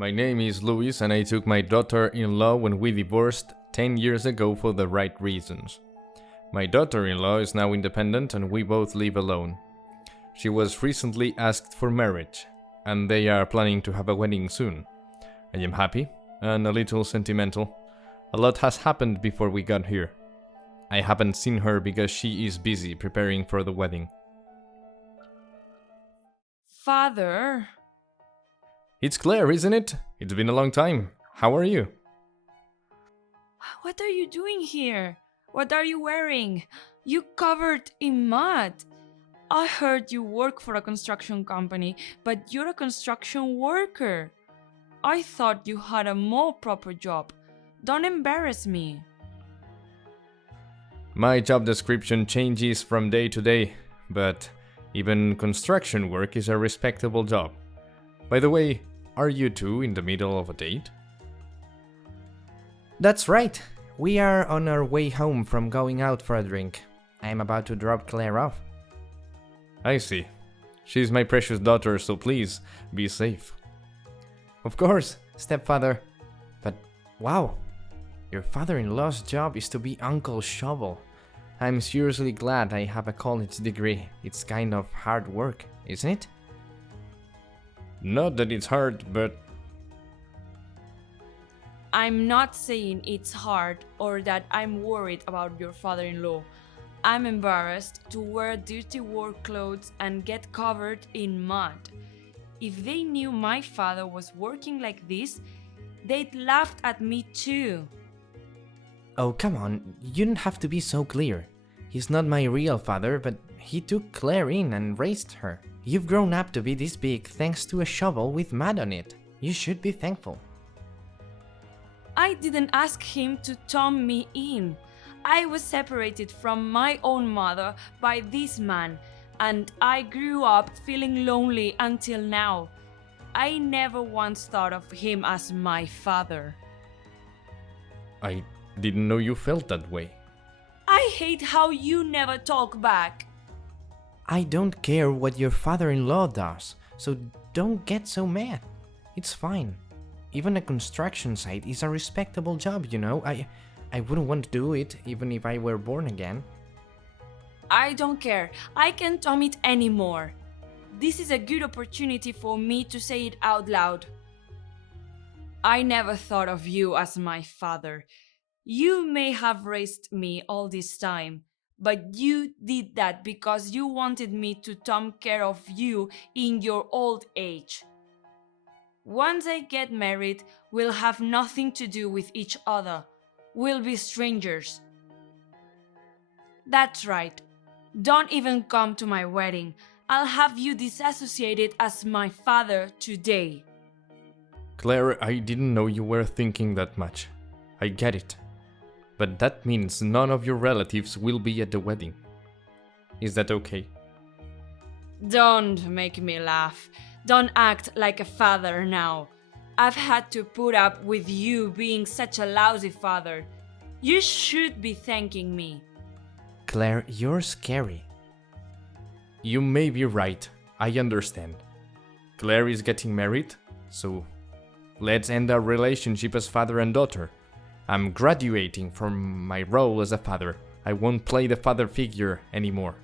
My name is Luis and I took my daughter-in-law when we divorced 10 years ago for the right reasons. My daughter-in-law is now independent and we both live alone. She was recently asked for marriage, and they are planning to have a wedding soon. I am happy and a little sentimental. A lot has happened before we got here. I haven't seen her because she is busy preparing for the wedding. Father? It's Claire, isn't it? It's been a long time. How are you? What are you doing here? What are you wearing? You covered in mud. I heard you work for a construction company, but you're a construction worker. I thought you had a more proper job. Don't embarrass me. My job description changes from day to day, but even construction work is a respectable job. By the way, are you two in the middle of a date? That's right. We are on our way home from going out for a drink. I am about to drop Claire off. I see. She's my precious daughter, so please, be safe. Of course, stepfather. But wow, your father-in-law's job is to be Uncle Shovel. I'm seriously glad I have a college degree. It's kind of hard work, isn't it? Not that it's hard, but... I'm not saying it's hard or that I'm worried about your father-in-law. I'm embarrassed to wear dirty work clothes and get covered in mud. If they knew my father was working like this, they'd laugh at me too. Oh, come on, you don't have to be so clear. He's not my real father, but he took Claire in and raised her. You've grown up to be this big thanks to a shovel with mud on it. You should be thankful. I didn't ask him to turn me in. I was separated from my own mother by this man, and I grew up feeling lonely until now. I never once thought of him as my father. I didn't know you felt that way. I hate how you never talk back. I don't care what your father-in-law does, so don't get so mad. It's fine. Even a construction site is a respectable job, you know. I wouldn't want to do it even if I were born again. I don't care. I can't tell it anymore. This is a good opportunity for me to say it out loud. I never thought of you as my father. You may have raised me all this time, but you did that because you wanted me to take care of you in your old age. Once I get married, we'll have nothing to do with each other. We'll be strangers. That's right. Don't even come to my wedding. I'll have you disassociated as my father today. Claire, I didn't know you were thinking that much. I get it. But that means none of your relatives will be at the wedding. Is that okay? Don't make me laugh. Don't act like a father now. I've had to put up with you being such a lousy father. You should be thanking me. Claire, you're scary. You may be right. I understand. Claire is getting married, so let's end our relationship as father and daughter. I'm graduating from my role as a father. I won't play the father figure anymore.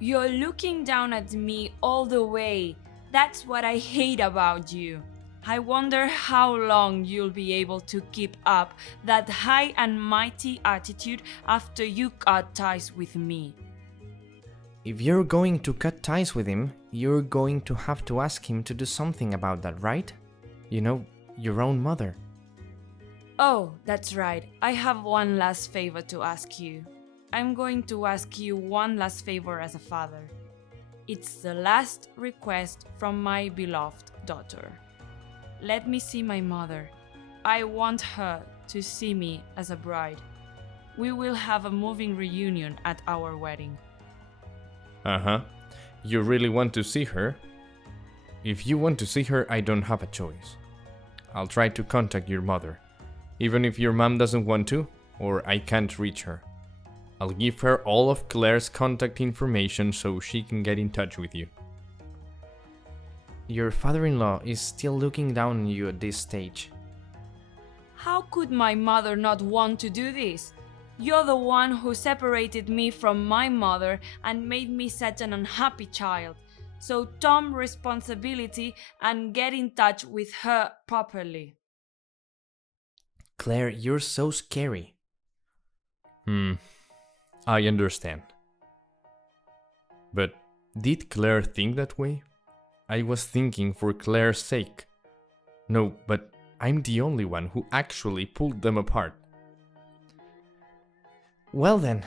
You're looking down at me all the way. That's what I hate about you. I wonder how long you'll be able to keep up that high and mighty attitude after you cut ties with me. If you're going to cut ties with him, you're going to have to ask him to do something about that, right? You know, your own mother. Oh, that's right. I have one last favor to ask you. I'm going to ask you one last favor as a father. It's the last request from my beloved daughter. Let me see my mother. I want her to see me as a bride. We will have a moving reunion at our wedding. Uh-huh. You really want to see her? If you want to see her, I don't have a choice. I'll try to contact your mother, even if your mom doesn't want to, or I can't reach her. I'll give her all of Claire's contact information so she can get in touch with you. Your father-in-law is still looking down on you at this stage. How could my mother not want to do this? You're the one who separated me from my mother and made me such an unhappy child. So Tom responsibility and get in touch with her properly. Claire, you're so scary. I understand. But did Claire think that way? I was thinking for Claire's sake. No, but I'm the only one who actually pulled them apart. Well then,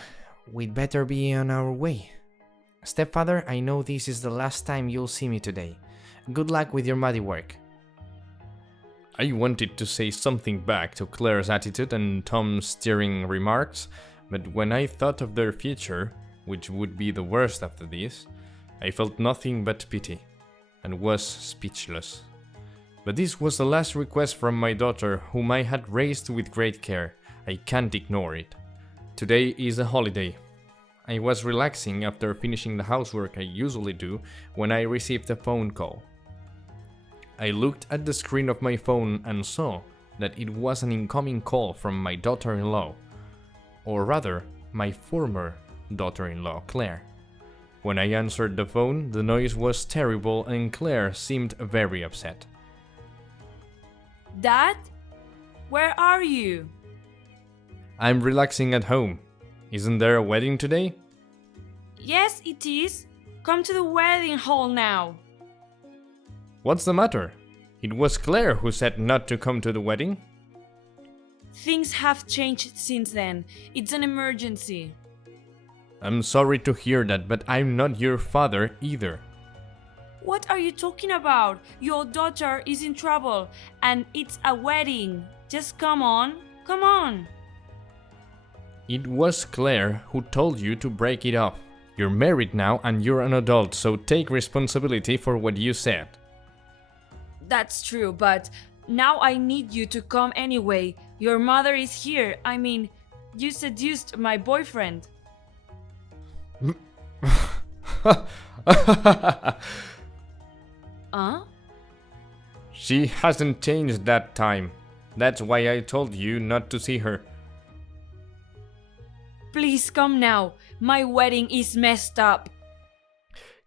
we'd better be on our way. Stepfather, I know this is the last time you'll see me today. Good luck with your muddy work. I wanted to say something back to Claire's attitude and Tom's stirring remarks, but when I thought of their future, which would be the worst after this, I felt nothing but pity, and was speechless. But this was the last request from my daughter, whom I had raised with great care. I can't ignore it. Today is a holiday. I was relaxing after finishing the housework I usually do when I received a phone call. I looked at the screen of my phone and saw that it was an incoming call from my daughter-in-law, or rather, my former daughter-in-law, Claire. When I answered the phone, the noise was terrible and Claire seemed very upset. Dad? Where are you? I'm relaxing at home. Isn't there a wedding today? Yes, it is. Come to the wedding hall now. What's the matter? It was Claire who said not to come to the wedding. Things have changed since then. It's an emergency. I'm sorry to hear that, but I'm not your father either. What are you talking about? Your daughter is in trouble and it's a wedding. Just come on. Come on. It was Claire who told you to break it off. You're married now and you're an adult, so take responsibility for what you said. That's true, but now I need you to come anyway. Your mother is here. I mean, you seduced my boyfriend. Huh? She hasn't changed that time. That's why I told you not to see her. Please come now. My wedding is messed up.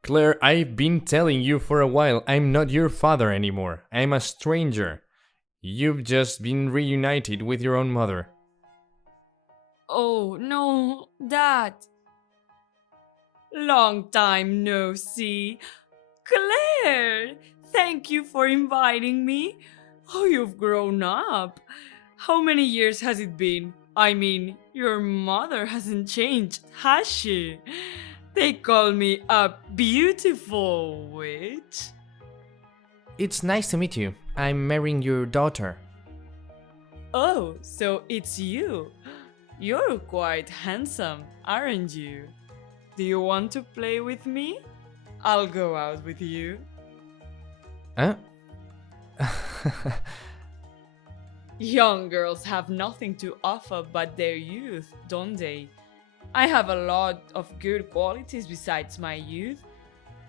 Claire, I've been telling you for a while I'm not your father anymore. I'm a stranger. You've just been reunited with your own mother. Oh no, Dad. Long time no see. Claire, thank you for inviting me. Oh, you've grown up. How many years has it been? I mean, your mother hasn't changed, has she? They call me a beautiful witch. It's nice to meet you. I'm marrying your daughter. Oh, so it's you. You're quite handsome, aren't you? Do you want to play with me? I'll go out with you. Huh? Young girls have nothing to offer but their youth, don't they? I have a lot of good qualities besides my youth.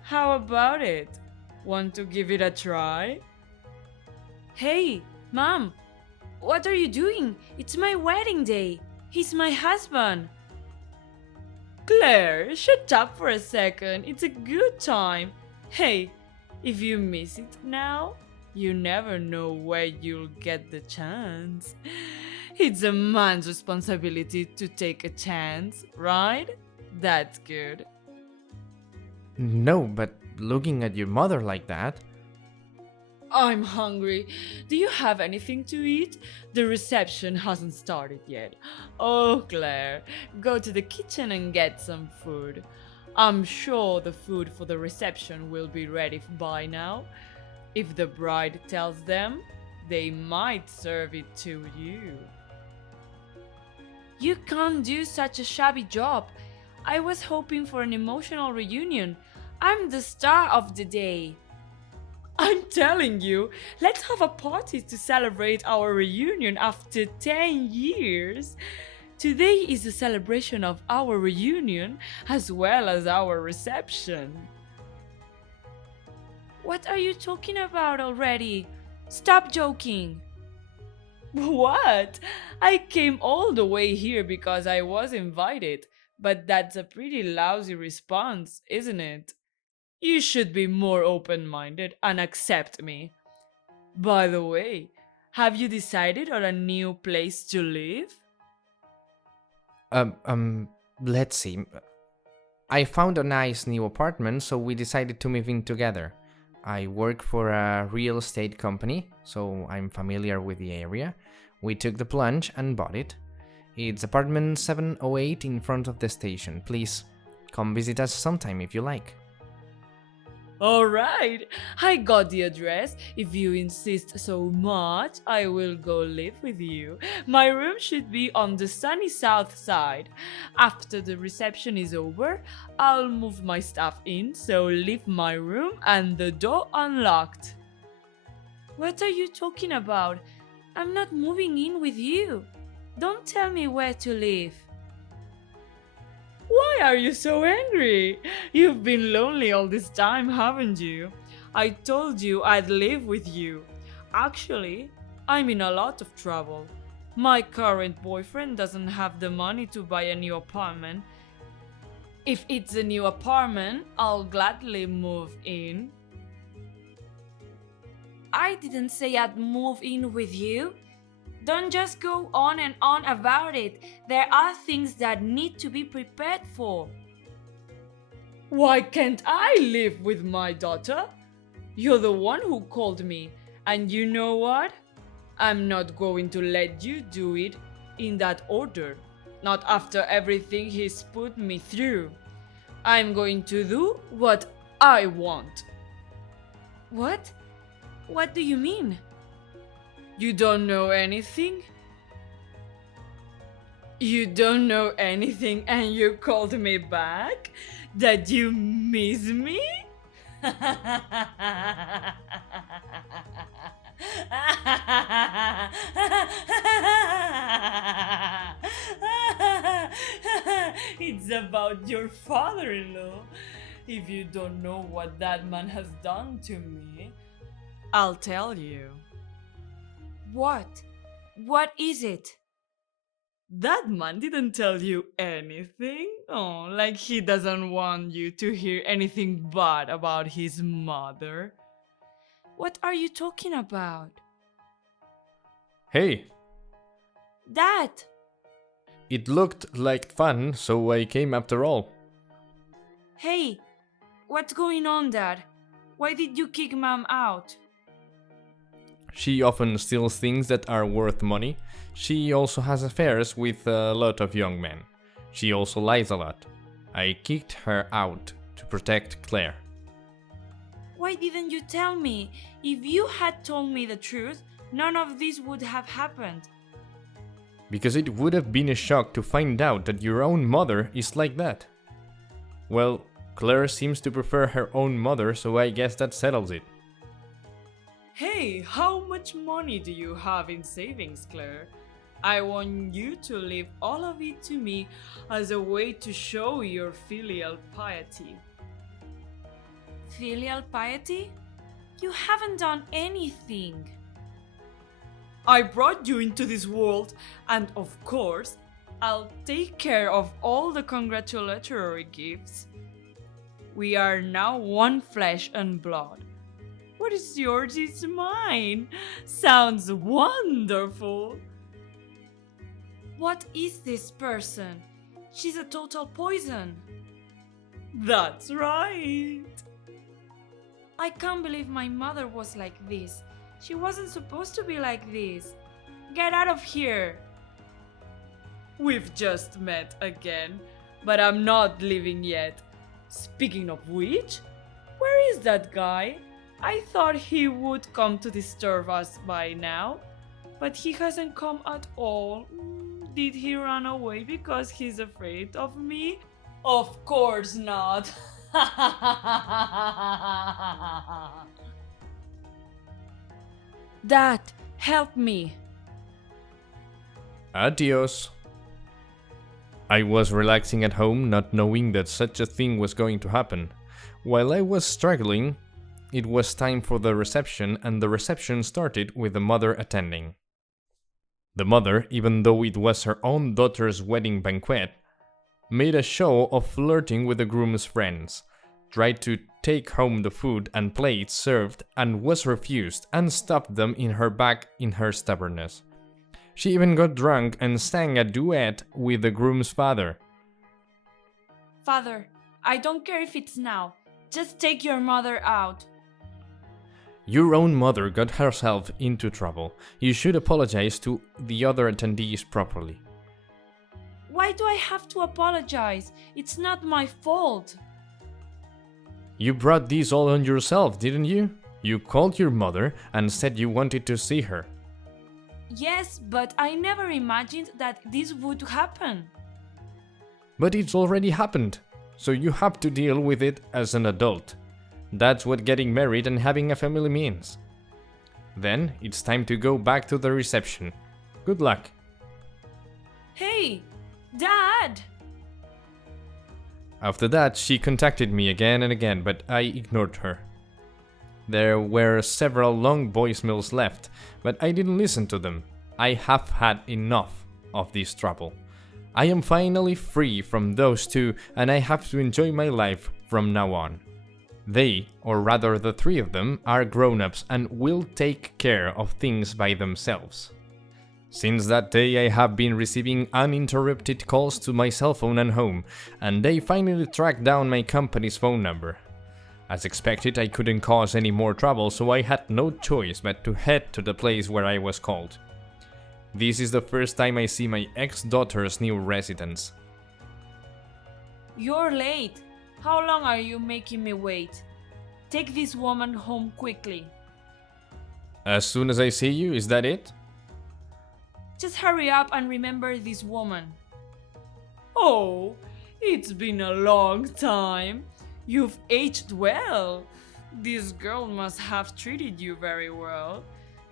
How about it? Want to give it a try? Hey, Mom! What are you doing? It's my wedding day. He's my husband. Claire, shut up for a second. It's a good time. Hey, if you miss it now, you never know where you'll get the chance. It's a man's responsibility to take a chance, right? That's good. No, but looking at your mother like that... I'm hungry. Do you have anything to eat? The reception hasn't started yet. Oh, Claire, go to the kitchen and get some food. I'm sure the food for the reception will be ready by now. If the bride tells them, they might serve it to you. You can't do such a shabby job. I was hoping for an emotional reunion. I'm the star of the day. I'm telling you, let's have a party to celebrate our reunion after 10 years. Today is a celebration of our reunion as well as our reception. What are you talking about already? Stop joking. What? I came all the way here because I was invited, but that's a pretty lousy response, isn't it? You should be more open minded and accept me. By the way, have you decided on a new place to live? Let's see. I found a nice new apartment, so we decided to move in together. I work for a real estate company, so I'm familiar with the area. We took the plunge and bought it. It's apartment 708 in front of the station. Please come visit us sometime if you like. Alright, I got the address. If you insist so much, I will go live with you. My room should be on the sunny south side. After the reception is over, I'll move my stuff in, so leave my room and the door unlocked. What are you talking about? I'm not moving in with you. Don't tell me where to live. Why are you so angry? You've been lonely all this time, haven't you? I told you I'd live with you. Actually, I'm in a lot of trouble. My current boyfriend doesn't have the money to buy a new apartment. If it's a new apartment, I'll gladly move in. I didn't say I'd move in with you. Don't just go on and on about it. There are things that need to be prepared for. Why can't I live with my daughter? You're the one who called me, and you know what? I'm not going to let you do it in that order. Not after everything he's put me through. I'm going to do what I want. What? What do you mean? You don't know anything? You don't know anything and you called me back? That you miss me? It's about your father-in-law. If you don't know what that man has done to me, I'll tell you. What? What is it? That man didn't tell you anything? Oh, like he doesn't want you to hear anything bad about his mother. What are you talking about? Hey, Dad! it looked like fun, so I came after all. Hey, what's going on, Dad? Why did you kick Mom out? She often steals things that are worth money. She also has affairs with a lot of young men. She also lies a lot. I kicked her out to protect Claire. Why didn't you tell me? If you had told me the truth, none of this would have happened. Because it would have been a shock to find out that your own mother is like that. Well, Claire seems to prefer her own mother, so I guess that settles it. Hey, how much money do you have in savings, Claire? I want you to leave all of it to me as a way to show your filial piety. Filial piety? You haven't done anything. I brought you into this world, and of course, I'll take care of all the congratulatory gifts. We are now one flesh and blood. What is yours is mine. Sounds wonderful. What is this person? She's a total poison. That's right. I can't believe my mother was like this. She wasn't supposed to be like this. Get out of here. We've just met again, but I'm not leaving yet. Speaking of which, where is that guy? I thought he would come to disturb us by now, but he hasn't come at all. Did he run away because he's afraid of me? Of course not. Dad, help me. Adios. I was relaxing at home, not knowing that such a thing was going to happen. While I was struggling, it was time for the reception, and the reception started with the mother attending. The mother, even though it was her own daughter's wedding banquet, made a show of flirting with the groom's friends, tried to take home the food and plates served and was refused, and stopped them in her bag in her stubbornness. She even got drunk and sang a duet with the groom's father. Father, I don't care if it's now. Just take your mother out. Your own mother got herself into trouble. You should apologize to the other attendees properly. Why do I have to apologize? It's not my fault. You brought this all on yourself, didn't you? You called your mother and said you wanted to see her. Yes, but I never imagined that this would happen. But it's already happened, so you have to deal with it as an adult. That's what getting married and having a family means. Then it's time to go back to the reception. Good luck. Hey, Dad! After that, she contacted me again and again, but I ignored her. There were several long voicemails left, but I didn't listen to them. I have had enough of this trouble. I am finally free from those two, and I have to enjoy my life from now on. They, or rather the three of them, are grown-ups and will take care of things by themselves. Since that day, I have been receiving uninterrupted calls to my cell phone and home, and they finally tracked down my company's phone number. As expected, I couldn't cause any more trouble, so I had no choice but to head to the place where I was called. This is the first time I see my ex-daughter's new residence. You're late. How long are you making me wait? Take this woman home quickly. As soon as I see you, is that it? Just hurry up and remember this woman. Oh, it's been a long time. You've aged well. This girl must have treated you very well.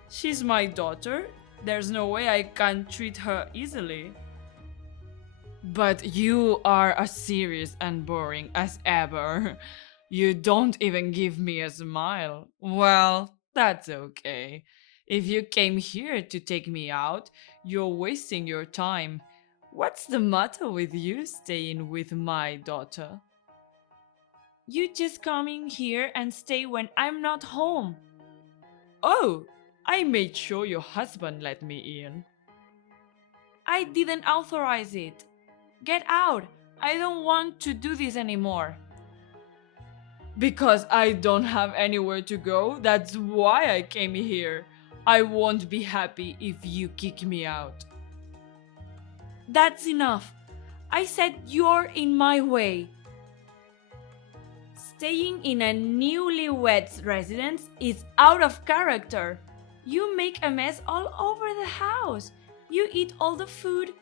She's my daughter. There's no way I can treat her easily. But you are as serious and boring as ever. You don't even give me a smile. Well, that's okay. If you came here to take me out, you're wasting your time. What's the matter with you staying with my daughter? You just coming here and stay when I'm not home. Oh, I made sure your husband let me in. I didn't authorize it. Get out. I don't want to do this anymore. Because I don't have anywhere to go, that's why I came here. I won't be happy if you kick me out. That's enough. I said you're in my way. Staying in a newlywed's residence is out of character. You make a mess all over the house. You eat all the food.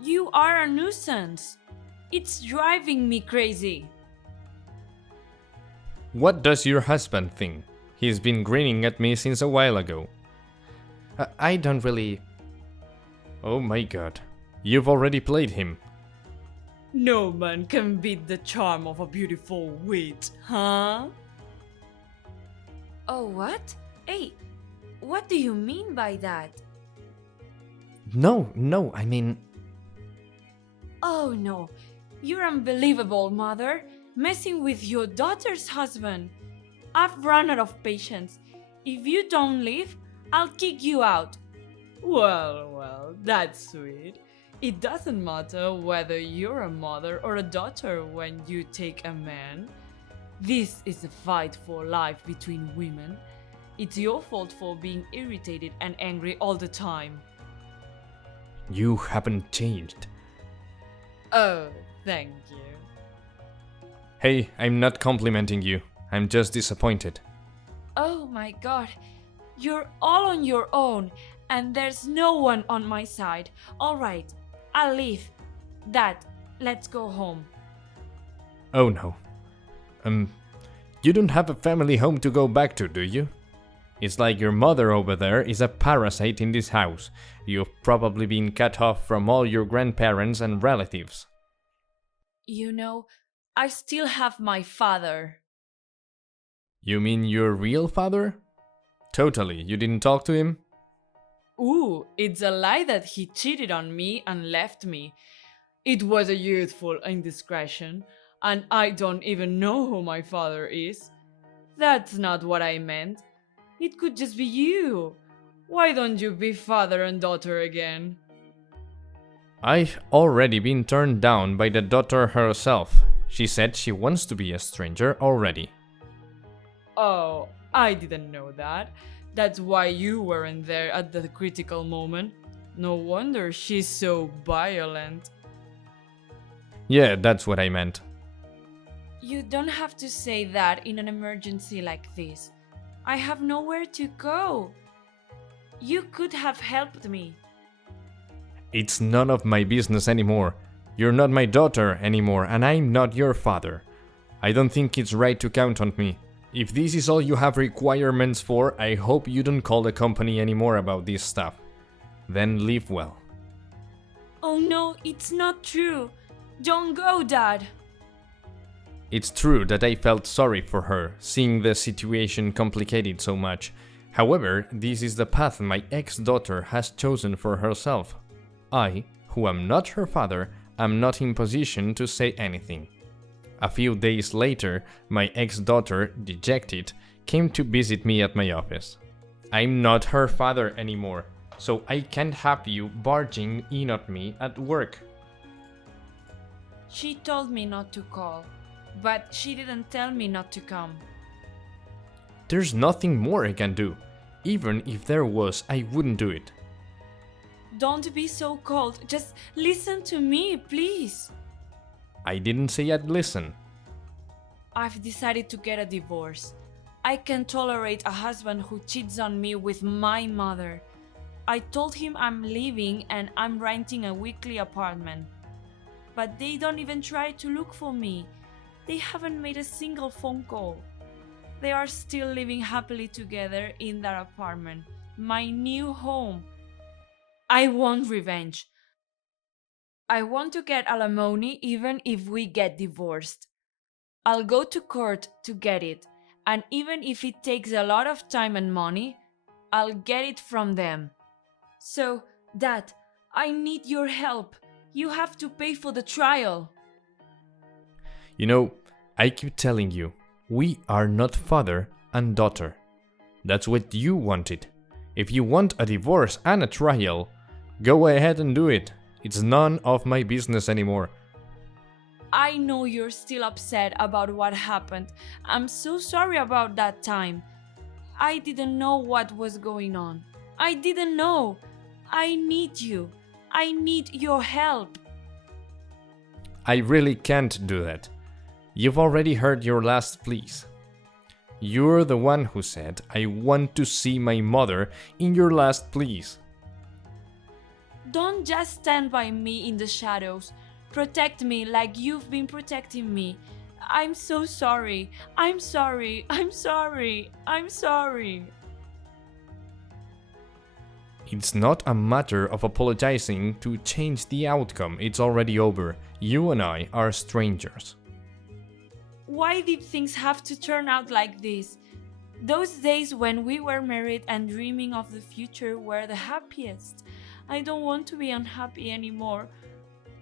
You are a nuisance. It's driving me crazy. What does your husband think? He's been grinning at me since a while ago. I don't really... Oh my god. You've already played him. No man can beat the charm of a beautiful wit, huh? Oh, what? Hey, what do you mean by that? No, I mean... Oh no, you're unbelievable, mother. Messing with your daughter's husband. I've run out of patience. If you don't leave, I'll kick you out. Well, that's sweet. It doesn't matter whether you're a mother or a daughter when you take a man. This is a fight for life between women. It's your fault for being irritated and angry all the time. You haven't changed. Oh, thank you. Hey, I'm not complimenting you. I'm just disappointed. Oh my god, you're all on your own and there's no one on my side. Alright, I'll leave. Dad, let's go home. Oh no. You don't have a family home to go back to, do you? It's like your mother over there is a parasite in this house. You've probably been cut off from all your grandparents and relatives. You know, I still have my father. You mean your real father? Totally, you didn't talk to him? Ooh, it's a lie that he cheated on me and left me. It was a youthful indiscretion, and I don't even know who my father is. That's not what I meant. It could just be you. Why don't you be father and daughter again? I've already been turned down by the daughter herself. She said she wants to be a stranger already. Oh, I didn't know that. That's why you weren't there at the critical moment. No wonder she's so violent. Yeah, that's what I meant. You don't have to say that in an emergency like this. I have nowhere to go. You could have helped me. It's none of my business anymore. You're not my daughter anymore, and I'm not your father. I don't think it's right to count on me. If this is all you have requirements for, I hope you don't call the company anymore about this stuff. Then live well. Oh no, it's not true. Don't go, Dad. It's true that I felt sorry for her, seeing the situation complicated so much. However, this is the path my ex-daughter has chosen for herself. I, who am not her father, am not in position to say anything. A few days later, my ex-daughter, dejected, came to visit me at my office. I'm not her father anymore, so I can't have you barging in on me at work. She told me not to call, but she didn't tell me not to come. There's nothing more I can do. Even if there was, I wouldn't do it. Don't be so cold. Just listen to me, please. I didn't say I'd listen. I've decided to get a divorce. I can't tolerate a husband who cheats on me with my mother. I told him I'm leaving and I'm renting a weekly apartment. But they don't even try to look for me. They haven't made a single phone call. They are still living happily together in that apartment, my new home. I want revenge. I want to get alimony even if we get divorced. I'll go to court to get it, and even if it takes a lot of time and money, I'll get it from them. So, Dad, I need your help. You have to pay for the trial. You know, I keep telling you, we are not father and daughter. That's what you wanted. If you want a divorce and a trial, go ahead and do it. It's none of my business anymore. I know you're still upset about what happened. I'm so sorry about that time. I didn't know what was going on. I didn't know. I need you. I need your help. I really can't do that. You've already heard your last pleas. You're the one who said, I want to see my mother in your last pleas. Don't just stand by me in the shadows. Protect me like you've been protecting me. I'm so sorry. I'm sorry. I'm sorry. I'm sorry. It's not a matter of apologizing to change the outcome. It's already over. You and I are strangers. Why did things have to turn out like this? Those days when we were married and dreaming of the future were the happiest. I don't want to be unhappy anymore.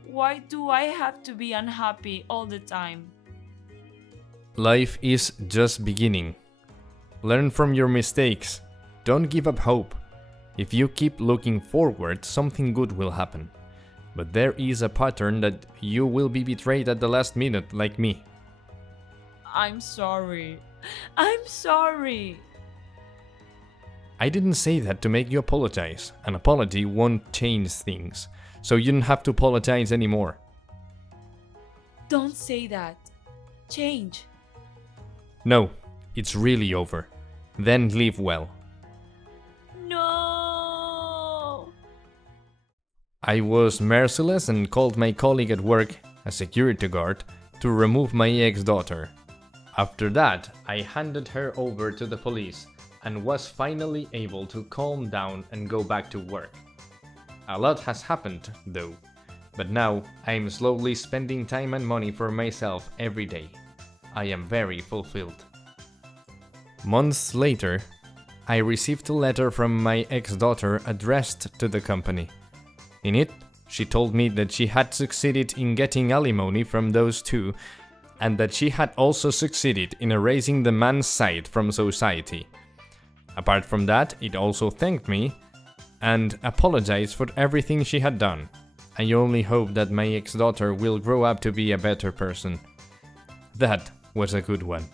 Why do I have to be unhappy all the time? Life is just beginning. Learn from your mistakes. Don't give up hope. If you keep looking forward, something good will happen. But there is a pattern that you will be betrayed at the last minute, like me. I'm sorry. I'm sorry. I didn't say that to make you apologize. An apology won't change things, so you don't have to apologize anymore. Don't say that. Change. No, it's really over. Then live well. No. I was merciless and called my colleague at work, a security guard, to remove my ex-daughter. After that, I handed her over to the police and was finally able to calm down and go back to work. A lot has happened, though, but now I'm slowly spending time and money for myself every day. I am very fulfilled. Months later, I received a letter from my ex-daughter addressed to the company. In it, she told me that she had succeeded in getting alimony from those two, and that she had also succeeded in erasing the man's side from society. Apart from that, it also thanked me and apologized for everything she had done. I only hope that my ex-daughter will grow up to be a better person. That was a good one.